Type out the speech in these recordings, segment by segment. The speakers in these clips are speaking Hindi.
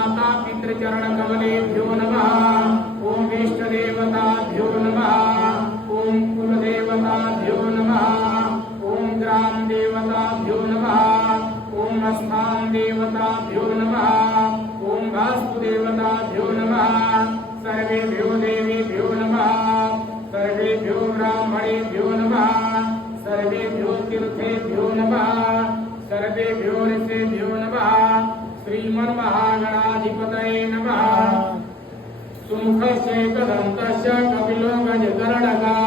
माता पितृचरण कमलेभ्यो नमः। ओम इष्ट देवताभ्यो नमः। ओम कुल देवताभ्यो नमः। ओम ग्राम देवताभ्यो नमः। ओम स्थान देवताभ्यो नमः। ओम वास्तु देवताभ्यो नमः। सर्वेभ्यो देवेभ्यो नमः। सर्वेभ्यो ब्राह्मणेभ्यो नमः। सर्वेभ्यो तीर्थेभ्यो नमः। सर्वेभ्यो ऋषेभ्यो नमः। श्रीमन्महागणाधिपतये नमः। सुमुखस्य एकदन्तस्य कपिलो गजकर्णकः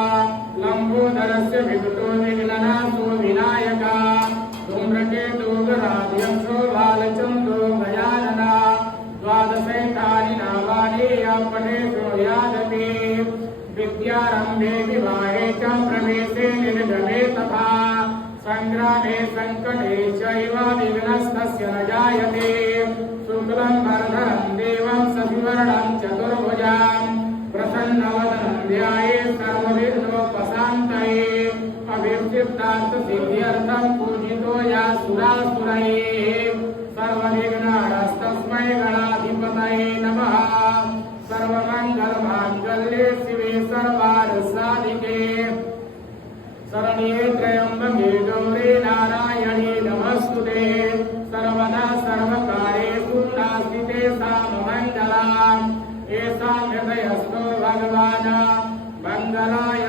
लम्बोदरस्य विकटो विघ्ननाशो विनायकः धूम्रकेतो गणाध्यक्षो बालचन्द्रो गजाननः द्वादशैतानि नामानि पठे शृणुयादपि विद्यारम्भे विवाहे च प्रवेशे निर्गमे तथा संग्रामे संकटे चैव विघ्नस्तस्य न जायते शुक्लं वरदरं देवं शशिवर्णं चतुर्भुजां प्रसन्नवदनं ध्यायेत् सर्वविघ्नोपशान्तये अभिष्टिप्तार्थसिद्ध्यर्थं पूजितो या सुरासुरैः सर्वविघ्नहरस्तस्मै गणाधिपतये नमः। सर्वमङ्गलमाङ्गल्ये शिवे सर्वार्थसाधिके शरण्ये त्र्यम्बके गौरी नारायणी नमस्तुते सर्वदा सर्वकार्येषु नास्ति साममङ्गलम् येषां हृदयस्थो भगवान् मङ्गलाय